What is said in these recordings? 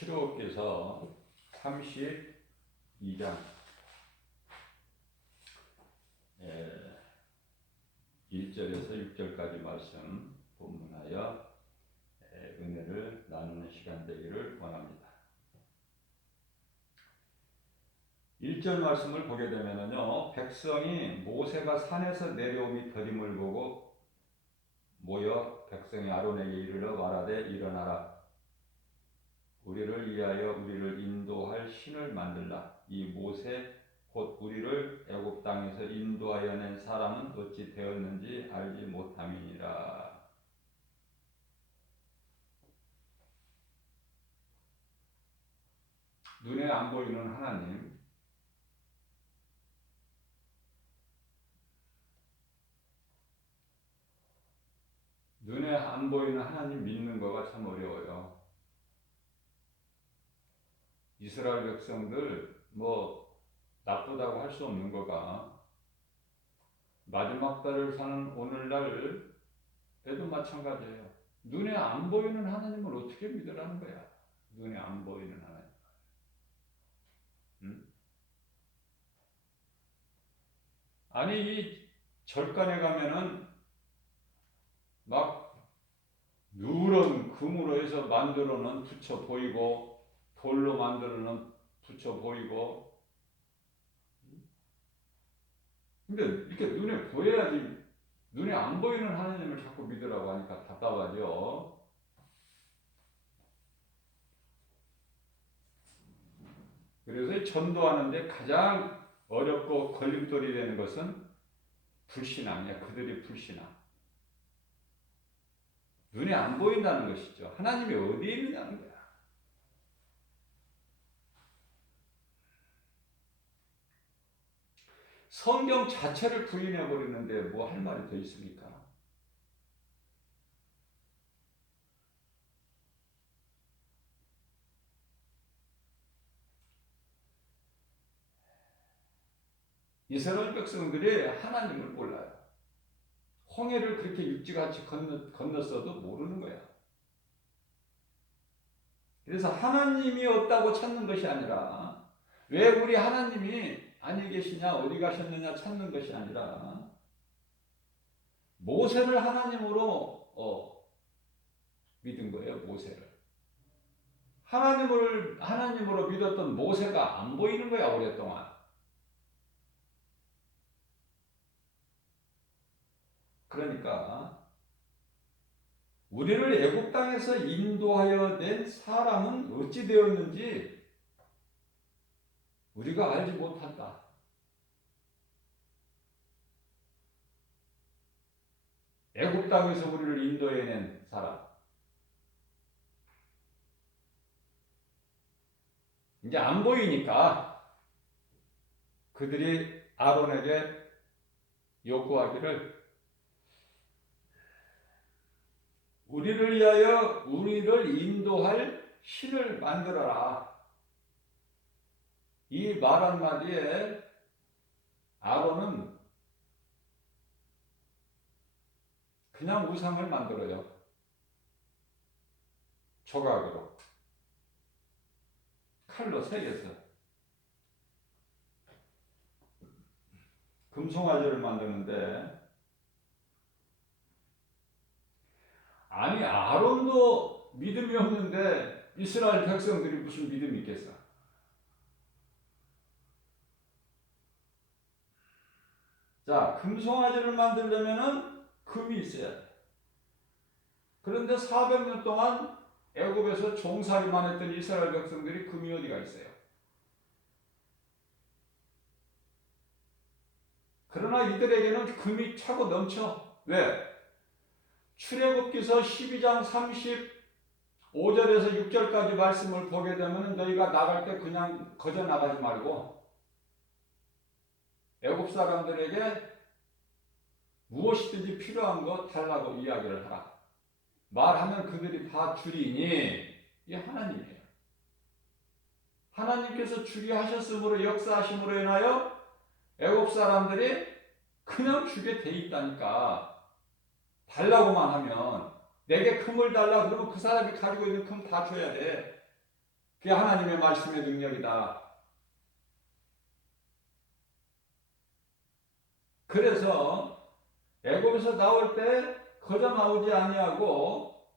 출애굽기서 32장 1절에서 6절까지 말씀 본문하여 은혜를 나누는 시간 되기를 원합니다. 1절 말씀을 보게 되면요, 백성이 모세가 산에서 내려옴이 더림을 보고 모여 백성이 아론에게 이르러 말하되 일어나라, 우리를 위하여 우리를 인도할 신을 만들라. 이 모세 곧 우리를 애굽 땅에서 인도하여 낸 사람은 어찌 되었는지 알지 못함이니라. 눈에 안 보이는 하나님, 눈에 안 보이는 하나님 믿는 거가 참 어려워요. 이스라엘 백성들 나쁘다고 할 수 없는 거가 마지막 달을 사는 오늘날에도 마찬가지예요. 눈에 안 보이는 하나님을 어떻게 믿으라는 거야? 눈에 안 보이는 하나님. 아니, 이 절간에 가면은 막 누런 금으로 해서 만들어 놓은 부처 보이고, 돌로 만들어 놓은 부처 보이고, 근데 이렇게 눈에 보여야지, 눈에 안 보이는 하나님을 자꾸 믿으라고 하니까 답답하죠. 그래서 전도하는데 가장 어렵고 걸림돌이 되는 것은 불신앙이야. 그들이 불신앙. 눈에 안 보인다는 것이죠. 하나님이 어디에 있느냐는 거야. 성경 자체를 부인해 버리는데 뭐 할 말이 더 있습니까? 이스라엘 백성들이 하나님을 몰라요. 홍해를 그렇게 육지같이 건넜어도 모르는 거야. 그래서 하나님이 없다고 찾는 것이 아니라, 왜 우리 하나님이 아니 계시냐, 어디 가셨느냐 찾는 것이 아니라, 모세를 하나님으로 믿은 거예요. 모세를 하나님으로 믿었던 모세가 안 보이는 거야, 오랫동안. 그러니까 우리를 애굽 땅에서 인도하여 낸 사람은 어찌 되었는지 우리가 알지 못한다. 애굽 땅에서 우리를 인도해 낸 사람. 이제 안 보이니까 그들이 아론에게 요구하기를, 우리를 위하여 우리를 인도할 신을 만들어라. 이 말 한마디에 아론은 그냥 우상을 만들어요. 조각으로, 칼로 새겨서 금송아지를 만드는데, 아니 아론도 믿음이 없는데 이스라엘 백성들이 무슨 믿음이 있겠어? 자, 금송아지를 만들려면은 금이 있어야 돼. 그런데 400년 동안 애굽에서 종살이만 했던 이스라엘 백성들이 금이 어디가 있어요? 그러나 이들에게는 금이 차고 넘쳐. 왜? 출애굽기서 12장 35절에서 6절까지 말씀을 보게 되면, 너희가 나갈 때 그냥 거저 나가지 말고 애굽 사람들에게 무엇이든지 필요한 거 달라고 이야기를 하라. 말하면 그들이 다 주리니, 이게 하나님이에요. 하나님께서 주게 하셨으므로, 역사하심으로 인하여 애굽 사람들이 그냥 주게 돼 있다니까. 달라고만 하면, 내게 금을 달라 그러면 그 사람이 가지고 있는 금 다 줘야 돼. 그게 하나님의 말씀의 능력이다. 그래서 애굽에서 나올 때 거저 나오지 아니하고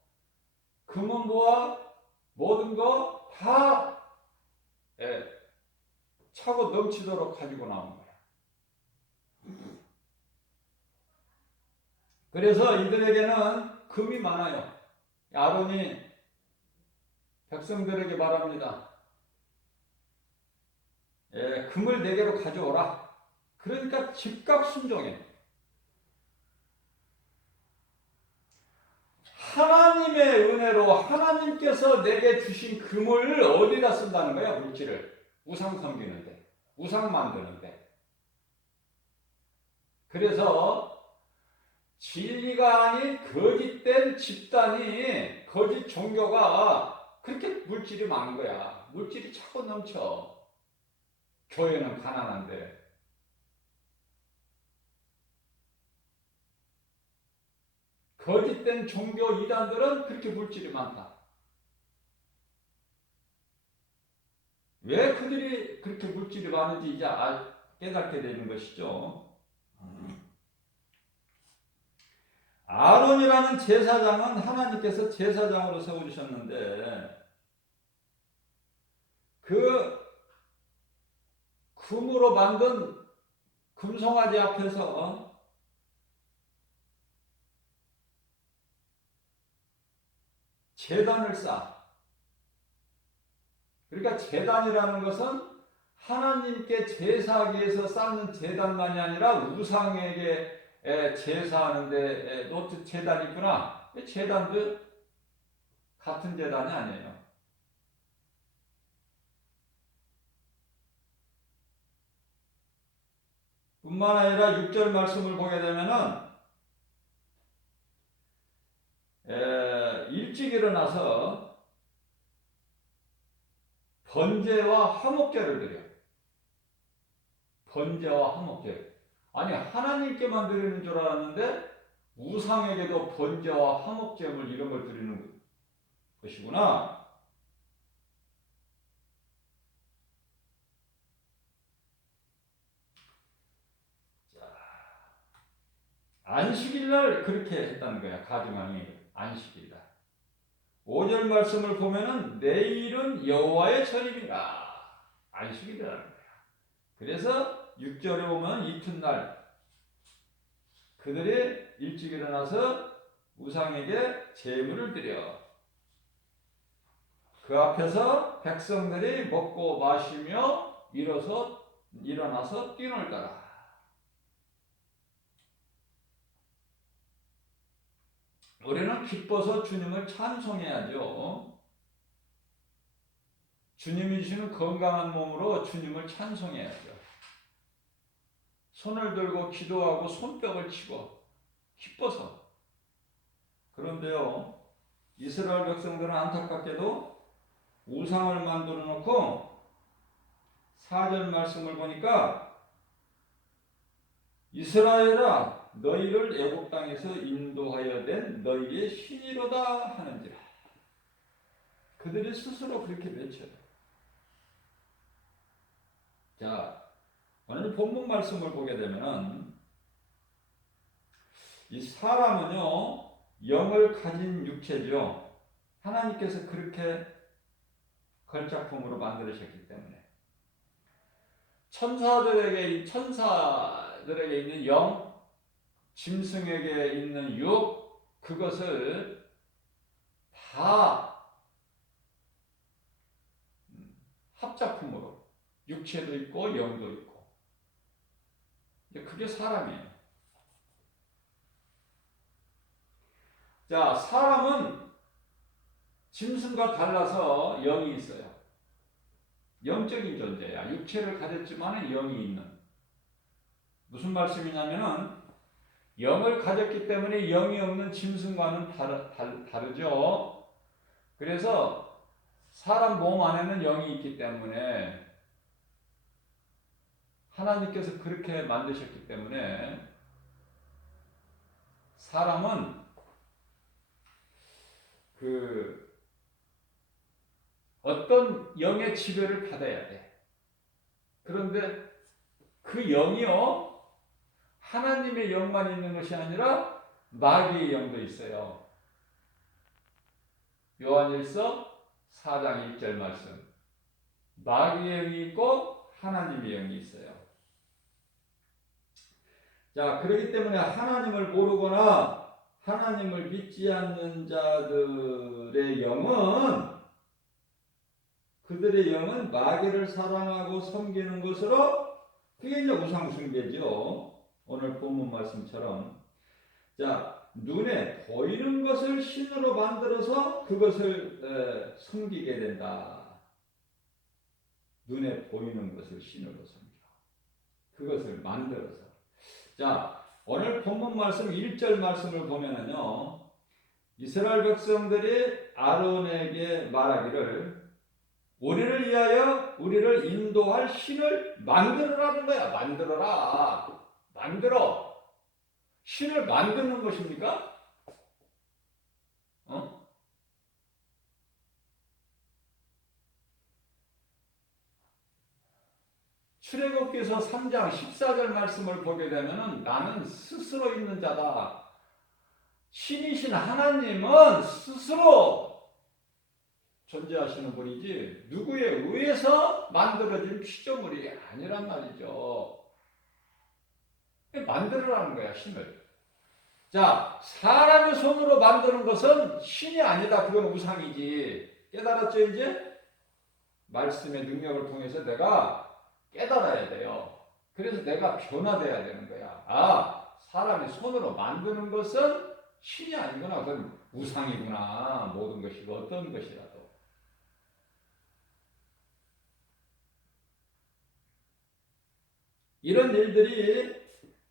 금은보화 모든 거 다 차고 넘치도록 가지고 나온 거야. 그래서 이들에게는 금이 많아요. 아론이 백성들에게 말합니다. 금을 4개로 가져오라. 그러니까 즉각 순종해. 하나님의 은혜로 하나님께서 내게 주신 금을 어디다 쓴다는 거야? 물질을. 우상 섬기는데. 우상 만드는데. 그래서 진리가 아닌 거짓된 집단이, 거짓 종교가 그렇게 물질이 많은 거야. 물질이 차고 넘쳐. 교회는 가난한데. 거짓된 종교 이단들은 그렇게 물질이 많다. 왜 그들이 그렇게 물질이 많은지 이제 깨닫게 되는 것이죠. 아론이라는 제사장은 하나님께서 제사장으로 세워주셨는데 그 금으로 만든 금송아지 앞에서 제단을 쌓아. 그러니까 제단이라는 것은 하나님께 제사하기 위해서 쌓는 제단만이 아니라 우상에게 제사하는데 또 제단이 있구나. 제단도 같은 제단이 아니에요. 뿐만 아니라 6절 말씀을 보게 되면은 일찍 일어나서 번제와 화목제를 드려. 번제와 화목제. 아니 하나님께만 드리는 줄 알았는데 우상에게도 번제와 화목제물 이런 걸 드리는 것이구나. 안식일날 그렇게 했다는 거야. 가증왕이 안식일날. 5절 말씀을 보면은 내일은 여호와의 절임이라. 안식일이라는 거야. 그래서 6절에 보면 이튿날 그들이 일찍 일어나서 우상에게 제물을 드려. 그 앞에서 백성들이 먹고 마시며 일어나서 뛰놀더라. 우리는 기뻐서 주님을 찬송해야죠. 주님이 주시는 건강한 몸으로 주님을 찬송해야죠. 손을 들고 기도하고 손뼉을 치고 기뻐서. 그런데요, 이스라엘 백성들은 안타깝게도 우상을 만들어 놓고 4절 말씀을 보니까 이스라엘아 너희를 애굽 땅에서 인도하여 낸 너희의 신이로다 하는지라. 그들이 스스로 그렇게 외쳐요. 자, 오늘 본문 말씀을 보게 되면은 이 사람은요 영을 가진 육체죠. 하나님께서 그렇게 걸작품으로 만들으셨기 때문에 천사들에게 있는 영, 짐승에게 있는 육, 그것을 다 합작품으로 육체도 있고 영도 있고 그게 사람이에요. 자, 사람은 짐승과 달라서 영이 있어요. 영적인 존재야. 육체를 가졌지만 영이 있는. 무슨 말씀이냐면은 영을 가졌기 때문에 영이 없는 짐승과는 다르죠. 그래서 사람 몸 안에는 영이 있기 때문에 하나님께서 그렇게 만드셨기 때문에 사람은 어떤 영의 지배를 받아야 돼. 그런데 그 영이요, 하나님의 영만 있는 것이 아니라 마귀의 영도 있어요. 요한일서 4장 1절 말씀. 마귀의 영이 있고 하나님의 영이 있어요. 자, 그렇기 때문에 하나님을 모르거나 하나님을 믿지 않는 자들의 영은, 그들의 영은 마귀를 사랑하고 섬기는 것으로, 그게 이제 우상숭배죠. 오늘 본문 말씀처럼. 자, 눈에 보이는 것을 신으로 만들어서 그것을 섬기게 된다. 눈에 보이는 것을 신으로 섬겨. 그것을 만들어서. 자, 오늘 본문 말씀 1절 말씀을 보면은요, 이스라엘 백성들이 아론에게 말하기를 우리를 위하여 우리를 인도할 신을 만들어라는 거야. 만들어라. 만들어. 신을 만드는 것입니까? 출애굽기서 3장 14절 말씀을 보게 되면은 나는 스스로 있는 자다. 신이신 하나님은 스스로 존재하시는 분이지 누구에 의해서 만들어진 피조물이 아니란 말이죠. 만들어라는 거야, 신을. 자, 사람의 손으로 만드는 것은 신이 아니다. 그건 우상이지. 깨달았죠, 이제? 말씀의 능력을 통해서 내가 깨달아야 돼요. 그래서 내가 변화돼야 되는 거야. 아, 사람이 손으로 만드는 것은 신이 아니구나. 그건 우상이구나. 모든 것이 어떤 것이라도. 이런 일들이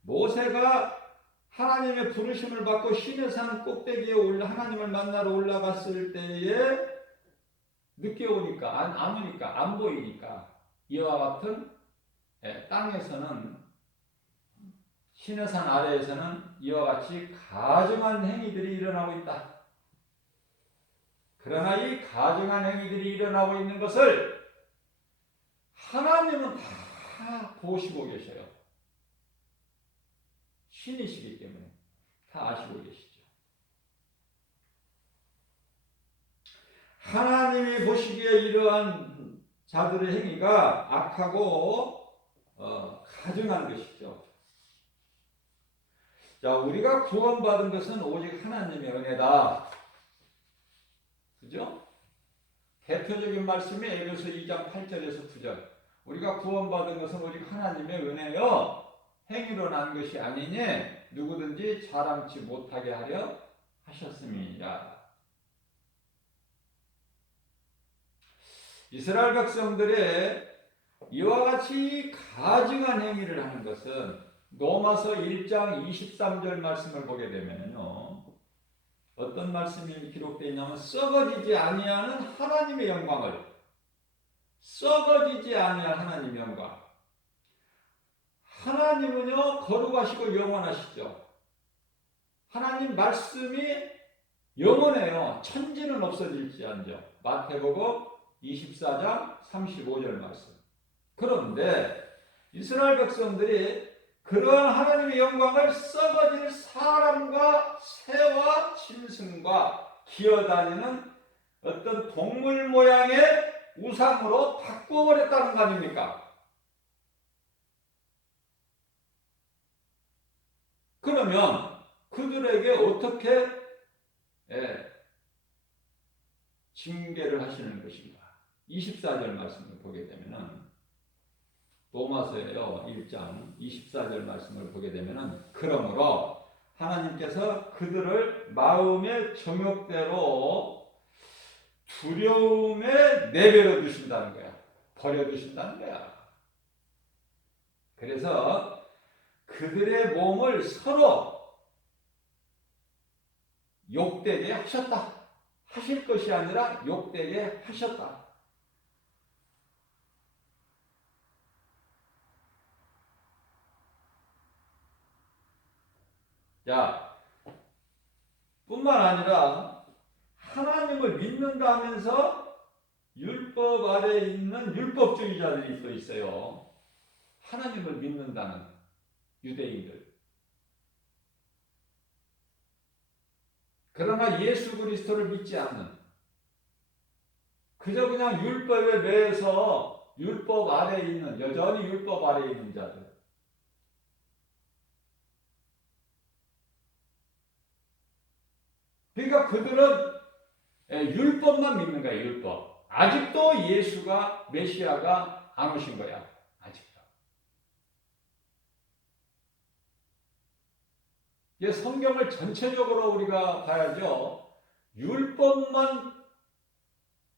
모세가 하나님의 부르심을 받고 시내산 꼭대기에 하나님을 만나러 올라갔을 때에 늦게 오니까, 안 오니까, 안 보이니까 이와 같은 땅에서는, 시내산 아래에서는 이와 같이 가증한 행위들이 일어나고 있다. 그러나 이 가증한 행위들이 일어나고 있는 것을 하나님은 다 보시고 계셔요. 신이시기 때문에 다 아시고 계시죠. 하나님이 보시기에 이러한 자들의 행위가 악하고 가증한 것이죠. 자, 우리가 구원받은 것은 오직 하나님의 은혜다. 그죠? 대표적인 말씀이 에베소 2장 8절에서 9절. 우리가 구원받은 것은 오직 하나님의 은혜요, 행위로 난 것이 아니니 누구든지 자랑치 못하게 하려 하셨음이니라. 이스라엘 백성들의 이와 같이 가증한 행위를 하는 것은 로마서 1장 23절 말씀을 보게 되면요, 어떤 말씀이 기록되어 있냐면 썩어지지 아니하는 하나님의 영광을, 썩어지지 아니할 하나님의 영광. 하나님은요 거룩하시고 영원하시죠. 하나님 말씀이 영원해요. 천지는 없어질지언정. 마태복음 24장 35절 말씀. 그런데 이스라엘 백성들이 그러한 하나님의 영광을 썩어질 사람과 새와 짐승과 기어다니는 어떤 동물 모양의 우상으로 바꾸어버렸다는 거 아닙니까? 그러면 그들에게 어떻게 징계를 하시는 것인가? 24절 말씀을 보게 되면은, 로마서에요 1장 24절 말씀을 보게 되면은, 그러므로 하나님께서 그들을 마음의 정욕대로 두려움에 내버려 두신다는 거야. 버려 두신다는 거야. 그래서 그들의 몸을 서로 욕되게 하셨다. 하실 것이 아니라 욕되게 하셨다. 자, 뿐만 아니라 하나님을 믿는다 하면서 율법 아래에 있는 율법주의자들이 또 있어요. 하나님을 믿는다는 유대인들. 그러나 예수 그리스도를 믿지 않는, 그저 그냥 율법에 매여서 율법 아래에 있는, 여전히 율법 아래에 있는 자들. 그러니까 그들은 율법만 믿는 거야, 율법. 아직도 예수가, 메시아가 안 오신 거야. 아직도. 이게 성경을 전체적으로 우리가 봐야죠. 율법만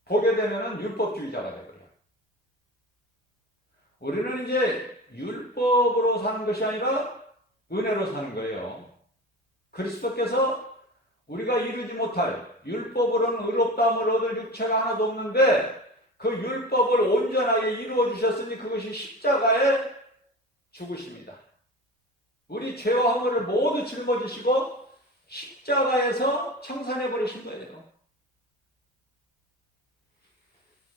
보게 되면 율법주의자가 되거든요. 우리는 이제 율법으로 사는 것이 아니라 은혜로 사는 거예요. 그리스도께서 우리가 이루지 못할 율법으로는 의롭다함을 얻을 육체가 하나도 없는데 그 율법을 온전하게 이루어 주셨으니 그것이 십자가의 죽으심이다. 우리 죄와 허물을 모두 짊어지시고 십자가에서 청산해 버리신 거예요.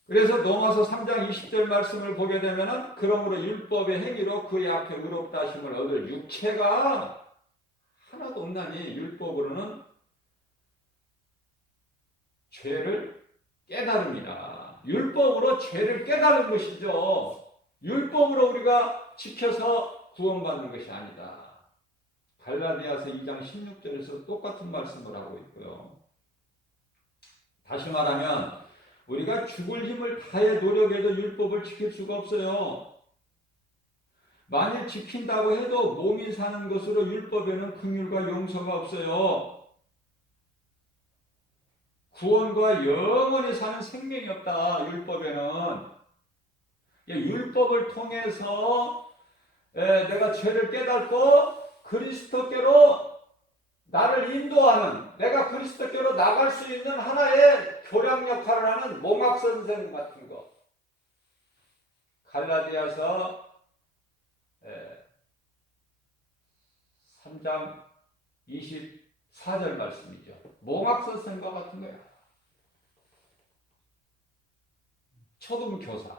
그래서 로마서 3장 20절 말씀을 보게 되면은 그러므로 율법의 행위로 그의 앞에 의롭다 하심을 얻을 육체가 하나도 없나니 율법으로는 죄를 깨달음이다. 율법으로 죄를 깨달은 것이죠. 율법으로 우리가 지켜서 구원받는 것이 아니다. 갈라디아서 2장 16절에서 똑같은 말씀을 하고 있고요. 다시 말하면 우리가 죽을 힘을 다해 노력해도 율법을 지킬 수가 없어요. 만일 지킨다고 해도 몸이 사는 것으로 율법에는 긍휼과 용서가 없어요. 구원과 영원히 사는 생명이 없다. 율법에는. 율법을 통해서 내가 죄를 깨닫고 그리스도께로 나를 인도하는, 내가 그리스도께로 나갈 수 있는 하나의 교량 역할을 하는 몽학 선생 같은 거. 갈라디아서 3장 24절 말씀이죠. 몽학 선생과 같은 거야. 초등 교사.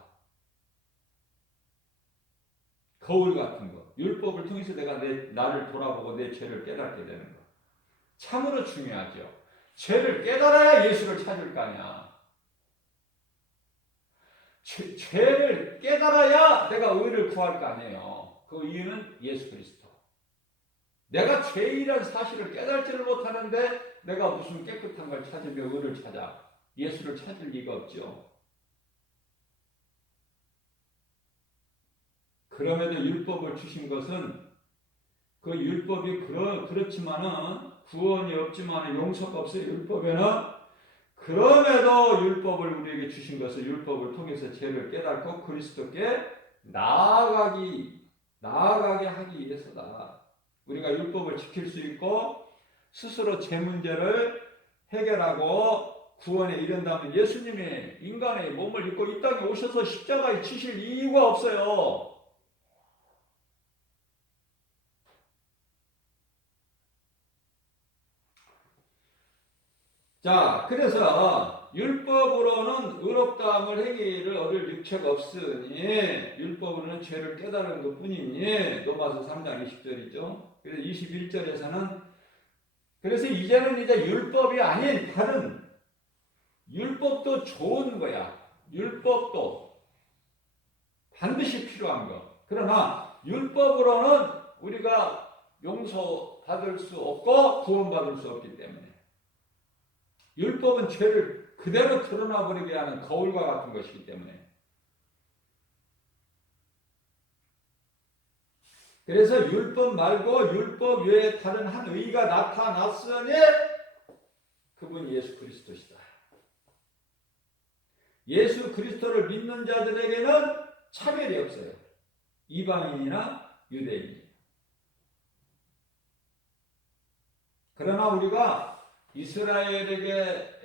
거울 같은 거. 율법을 통해서 내가 나를 돌아보고 내 죄를 깨닫게 되는 거. 참으로 중요하죠. 죄를 깨달아야 예수를 찾을 거 아니야. 죄를 깨달아야 내가 의를 구할 거 아니에요. 그 이유는 예수 그리스도. 내가 죄이란 사실을 깨달지를 못하는데 내가 무슨 깨끗한 걸 찾으며 의를 찾아. 예수를 찾을 리가 없죠. 그럼에도 율법을 주신 것은 그 율법이 그렇지만은 구원이 없지만은 용서가 없어요. 율법에는. 그럼에도 율법을 우리에게 주신 것은 율법을 통해서 죄를 깨닫고 그리스도께 나아가게 하기 위해서다. 우리가 율법을 지킬 수 있고 스스로 죄 문제를 해결하고 구원에 이른다면 예수님이 인간의 몸을 입고 이 땅에 오셔서 십자가에 지실 이유가 없어요. 자, 그래서 율법으로는 의롭다함을 행위를 얻을 육체가 없으니 율법으로는 죄를 깨달은 것뿐이니 로마서 3장 20절이죠. 그래서 21절에서는 그래서 이제는 이제 율법이 아닌 다른 율법도 좋은 거야. 율법도 반드시 필요한 거. 그러나 율법으로는 우리가 용서받을 수 없고 구원받을 수 없기 때문에 율법은 죄를 그대로 드러나 버리게 하는 거울과 같은 것이기 때문에 그래서 율법 말고 율법 외에 다른 한 의가 나타났으니 그분이 예수 그리스도시다. 예수 그리스도를 믿는 자들에게는 차별이 없어요. 이방인이나 유대인. 그러나 우리가 이스라엘에게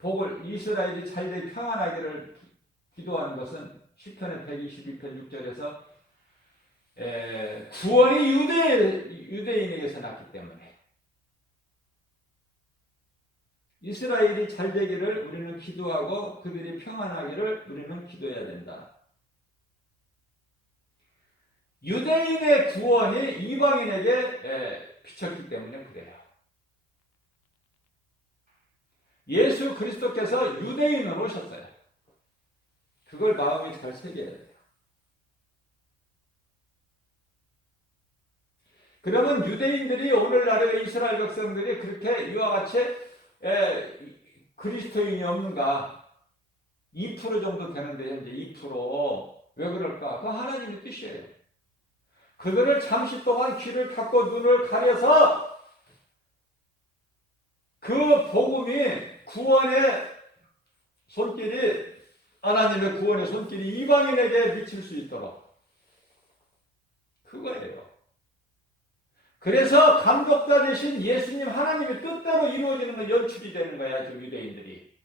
복을, 이스라엘이 자기들이 평안하기를 기도하는 것은 시편의 122편 6절에서 구원이 유대인에게서 났기 때문에 이스라엘이 잘 되기를 우리는 기도하고 그들이 평안하기를 우리는 기도해야 된다. 유대인의 구원이 이방인에게 비쳤기 때문에 그래요. 예수 그리스도께서 유대인으로 오셨어요. 그걸 마음에 잘 새겨야 돼요. 그러면 유대인들이 오늘날의 이스라엘 백성들이 그렇게 이와 같이 그리스도인이 없는가? 2% 정도 되는데 현재 2%. 왜 그럴까? 그 하나님의 뜻이에요. 그들을 잠시 동안 귀를 닫고 눈을 가려서 그 복음이 구원의 손길이 하나님의 구원의 손길이 이방인에게 미칠 수 있도록 그거예요. 그래서 감독자 되신 예수님 하나님의 뜻대로 이루어지는 건 연출이 되는 거야. 저 유대인들이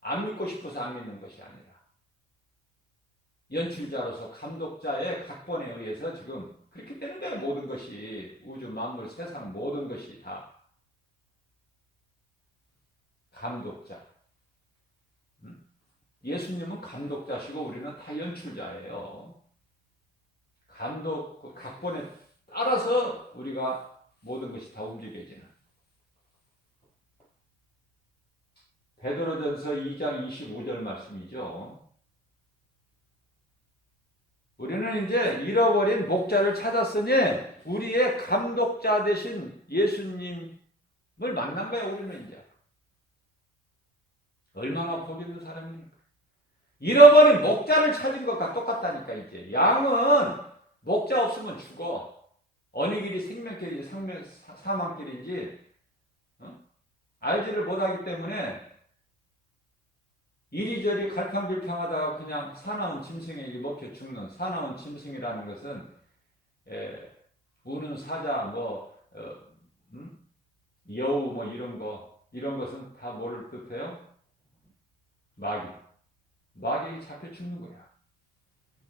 안 믿고 싶어서 안 믿는 것이 아니라 연출자로서 감독자의 각본에 의해서 지금 그렇게 되는 거야. 모든 것이 우주 만물 세상 모든 것이 다 감독자. 예수님은 감독자시고 우리는 다 연출자예요. 감독 그 각본에 따라서 우리가 모든 것이 다 움직여지는. 베드로전서 2장 25절 말씀이죠. 우리는 이제 잃어버린 목자를 찾았으니 우리의 감독자 되신 예수님을 만난 거야. 우리는 이제 얼마나 복 있는 사람입니까? 잃어버린 목자를 찾은 것과 똑같다니까. 이제 양은 목자 없으면 죽어. 어느 길이 생명길인지 사망길인지 알지를 못하기 때문에 이리저리 갈팡질팡하다가 그냥 사나운 짐승에게 먹혀 죽는. 사나운 짐승이라는 것은 우는 사자, 여우 이런 것은 다 뭐를 뜻해요? 마귀 잡혀 죽는 거야.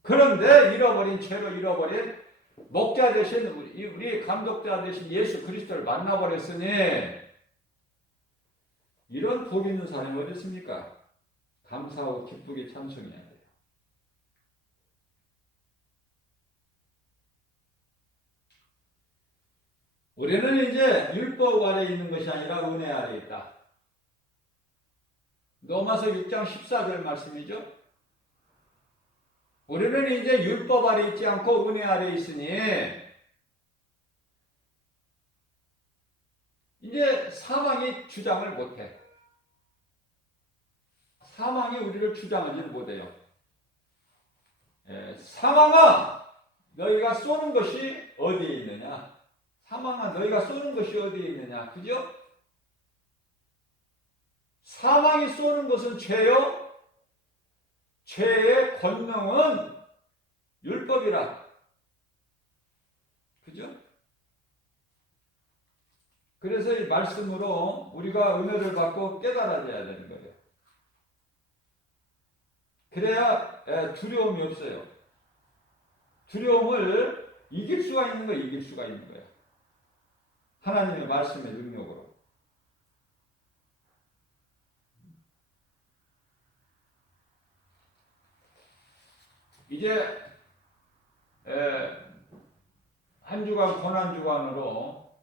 그런데 죄로 잃어버린 목자 되신 우리 감독자 되신 예수 그리스도를 만나버렸으니 이런 복 있는 사람이 어디 있습니까? 감사하고 기쁘게 찬송해야 돼요. 우리는 이제 율법 아래에 있는 것이 아니라 은혜 아래에 있다. 로마서 6장 14절 말씀이죠. 우리는 이제 율법 아래 있지 않고 은혜 아래 있으니 이제 사망이 주장을 못해. 사망이 우리를 주장하지는 못해요. 사망아, 너희가 쏘는 것이 어디에 있느냐? 사망아, 너희가 쏘는 것이 어디에 있느냐? 그죠? 사망이 쏘는 것은 죄요. 죄의 권능은 율법이라. 그죠? 그래서 이 말씀으로 우리가 은혜를 받고 깨달아져야 되는 거예요. 그래야 두려움이 없어요. 두려움을 이길 수가 있는 거예요. 이길 수가 있는 거예요. 하나님의 말씀의 능력으로. 이제 한 주간 고난 주간으로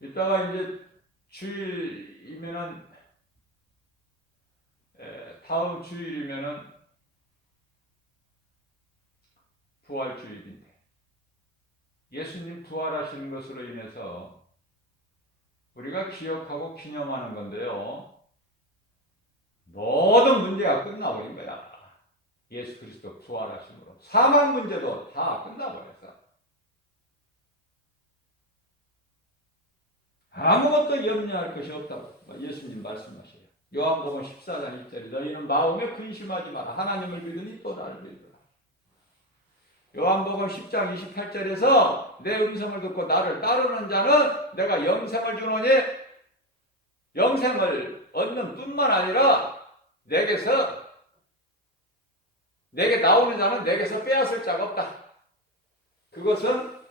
이따가 이제 주일이면은 다음 주일이면은 부활주일인데 예수님 부활하시는 것으로 인해서 우리가 기억하고 기념하는 건데요. 모든 문제가 끝나버린 거야. 예수 그리스도 부활하심으로. 사망 문제도 다 끝나버렸어. 아무것도 염려할 것이 없다고 예수님 말씀하셔요. 요한복음 14장 1절에 너희는 마음에 근심하지 마라. 하나님을 믿으니 또 나를 믿으라. 요한복음 10장 28절에서 내 음성을 듣고 나를 따르는 자는 내가 영생을 주노니 영생을 얻는 뿐만 아니라 내게 나오는 자는 내게서 빼앗을 자가 없다. 그것은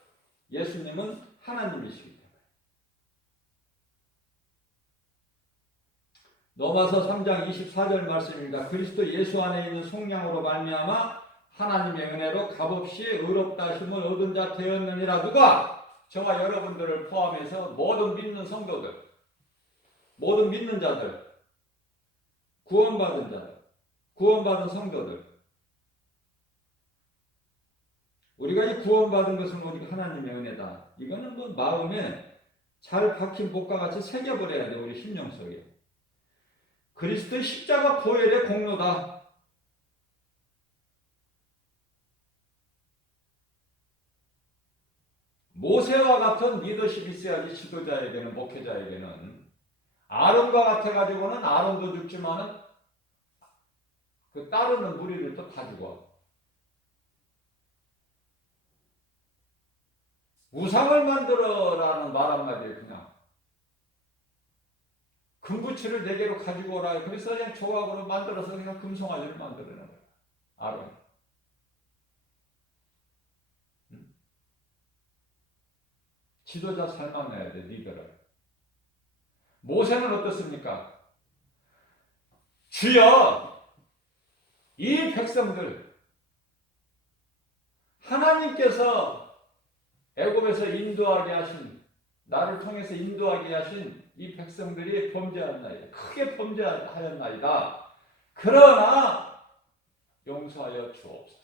예수님은 하나님이시기 때문에. 로마서 3장 24절 말씀입니다. 그리스도 예수 안에 있는 속량으로 말미암아 하나님의 은혜로 값없이 의롭다 하심을 얻은 자 되었느니라. 누가? 저와 여러분들을 포함해서 모든 믿는 성도들, 모든 믿는 자들, 구원받은 자들, 구원받은 성도들. 우리가 이 구원받은 것은 오직 하나님의 은혜다. 이거는 뭐 마음에 잘 박힌 복과 같이 새겨버려야 돼, 우리 심령 속에. 그리스도의 십자가 보혈의 공로다. 모세와 같은 리더십이 있어야지. 지도자에게는, 목회자에게는. 아론과 같아가지고는 아론도 죽지만은 그 따르는 무리들도 다 죽어. 우상을 만들어라는 말 한마디에 그냥 금부치를 4개로 가지고 오라. 그래서 그냥 조각으로 만들어서 그냥 금송아지를 만들어내는 거야. 아론. 지도자 삶아내야 돼, 리더를. 모세는 어떻습니까? 주여, 이 백성들 하나님께서 애굽에서 인도하게 하신, 나를 통해서 인도하게 하신 이 백성들이 범죄하였나이다. 크게 범죄하였나이다. 그러나 용서하여 주옵소서.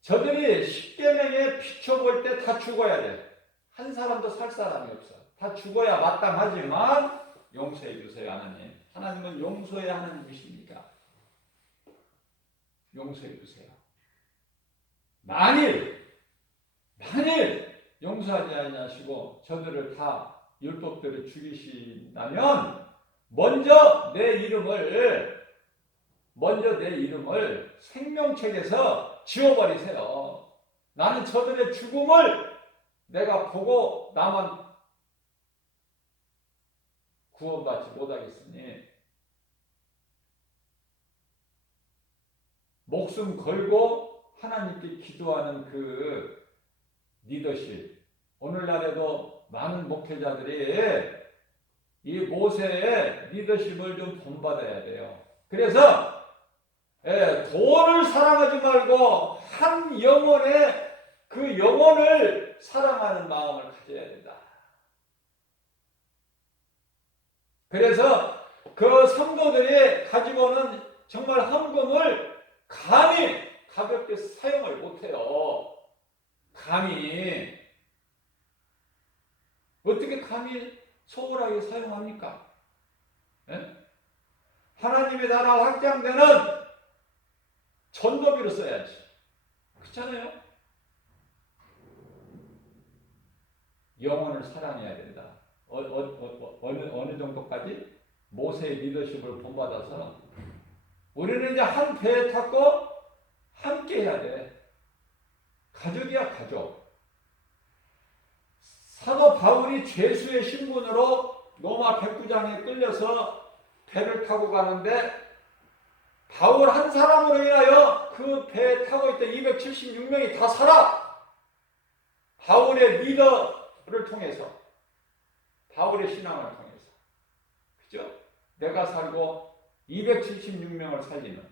저들이 십계명에 비춰볼 때 다 죽어야 돼. 한 사람도 살 사람이 없어. 다 죽어야 마땅하지만 용서해 주세요, 하나님. 하나님은 용서의 하나님이십니까? 용서해 주세요. 만일 용서하지 아니하시고 저들을 다 율법대로 죽이신다면 먼저 내 이름을 생명책에서 지워버리세요. 나는 저들의 죽음을 내가 보고 나만 구원받지 못하겠으니 목숨 걸고 하나님께 기도하는 그 리더십. 오늘날에도 많은 목회자들이 이 모세의 리더십을 좀 본받아야 돼요. 그래서 돈을 사랑하지 말고 한 영혼의 그 영혼을 사랑하는 마음을 가져야 된다. 그래서 그 성도들이 가지고 오는 정말 헌금을 감히 가볍게 사용을 못해요. 감히. 어떻게 감히 소홀하게 사용합니까? 네? 하나님의 나라 확장되는 전도비로 써야지. 그렇잖아요? 영혼을 사랑해야 된다. 어느 정도까지? 모세의 리더십을 본받아서 우리는 이제 한 배에 탔고 함께 해야 돼. 가족이야, 가족. 사도 바울이 죄수의 신분으로 로마 백부장에 끌려서 배를 타고 가는데 바울 한 사람으로 인하여 그 배에 타고 있던 276명이 다 살아. 바울의 리더를 통해서, 바울의 신앙을 통해서. 그죠? 내가 살고 276명을 살리는.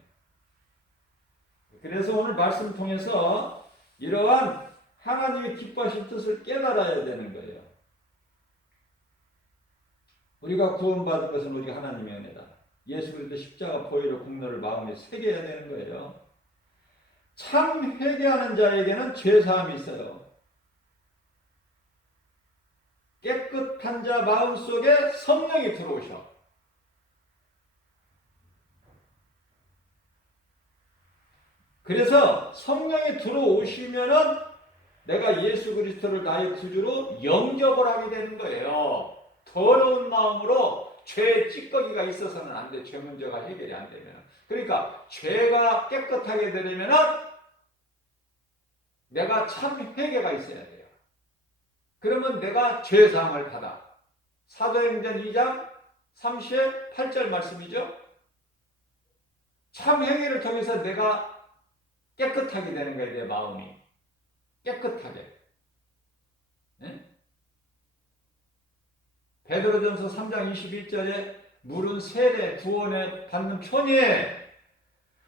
그래서 오늘 말씀 통해서 이러한 하나님의 기뻐하신 뜻을 깨달아야 되는 거예요. 우리가 구원받은 것은 우리 하나님의 은혜다. 예수 그리스도 십자가 보혈의 공로를 마음에 새겨야 되는 거예요. 참 회개하는 자에게는 죄사함이 있어요. 깨끗한 자 마음속에 성령이 들어오셔. 그래서 성령이 들어오시면은 내가 예수 그리스도를 나의 구주로 영접을 하게 되는 거예요. 더러운 마음으로 죄의 찌꺼기가 있어서는 안 돼. 죄 문제가 해결이 안 되면. 그러니까 죄가 깨끗하게 되려면 내가 참 회개가 있어야 돼요. 그러면 내가 죄사함을 받아. 사도행전 2장 38절 말씀이죠. 참 회개를 통해서 내가 깨끗하게 되는 거예요. 내 마음이. 깨끗하게. 네? 베드로전서 3장 21절에 물은 세례, 구원에 받는 편이에요.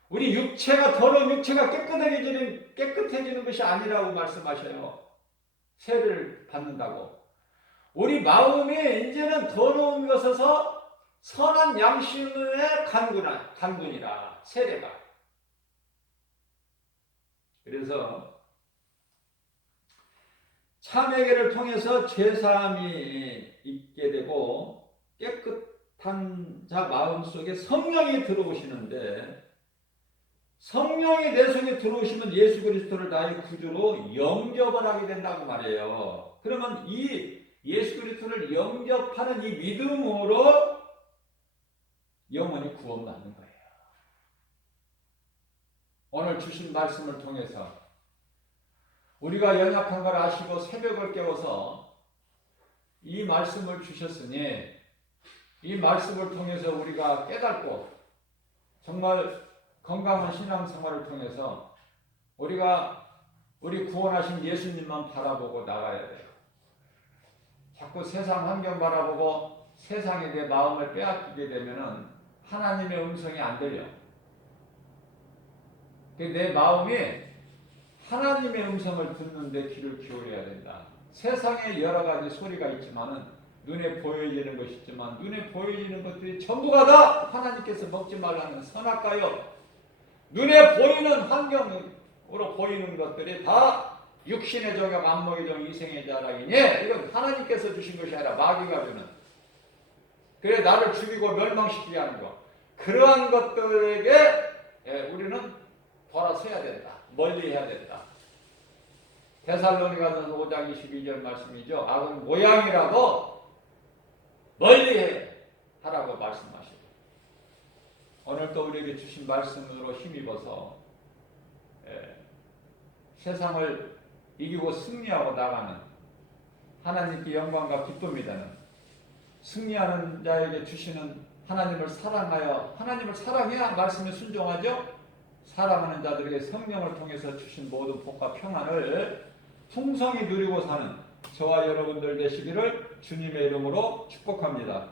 우리 육체가 더러운 육체가 깨끗해지는 것이 아니라고 말씀하셔요. 세례를 받는다고. 우리 마음이 이제는 더러운 것에서 선한 양심의 간군이라 세례가. 그래서 참회개를 통해서 죄사함이 있게 되고 깨끗한 자 마음속에 성령이 들어오시는데, 성령이 내 속에 들어오시면 예수 그리스도를 나의 구주로 영접을 하게 된다고 말해요. 그러면 이 예수 그리스도를 영접하는 이 믿음으로 영원히 구원받는 거예요. 오늘 주신 말씀을 통해서 우리가 연약한 걸 아시고 새벽을 깨워서 이 말씀을 주셨으니, 이 말씀을 통해서 우리가 깨닫고 정말 건강한 신앙생활을 통해서 우리가 우리 구원하신 예수님만 바라보고 나가야 돼요. 자꾸 세상 환경 바라보고 세상에 내 마음을 빼앗기게 되면은 하나님의 음성이 안 들려. 내 마음이 하나님의 음성을 듣는데 귀를 기울여야 된다. 세상에 여러 가지 소리가 있지만은, 눈에 보여지는 것이 있지만, 눈에 보여지는 것들이 전부가 다 하나님께서 먹지 말라는 선악과요, 눈에 보이는 환경으로 보이는 것들이 다 육신의 정욕, 안목의 정, 이생의 자랑이니 이건 하나님께서 주신 것이 아니라 마귀가 주는, 그래 나를 죽이고 멸망시키게 하는 것, 그러한 것들에게 우리는 돌아서야 된다. 멀리 해야 된다. 데살로니가서 5장 22절 말씀이죠. 악은 모양이라도 멀리 하라고 말씀하시고, 오늘 또 우리에게 주신 말씀으로 힘입어서 세상을 이기고 승리하고 나가는, 하나님께 영광과 기쁨이 되는, 승리하는 자에게 주시는 하나님을 사랑하여, 하나님을 사랑해야 말씀에 순종하죠. 사랑하는 자들에게 성령을 통해서 주신 모든 복과 평안을 풍성히 누리고 사는 저와 여러분들 되시기를 주님의 이름으로 축복합니다.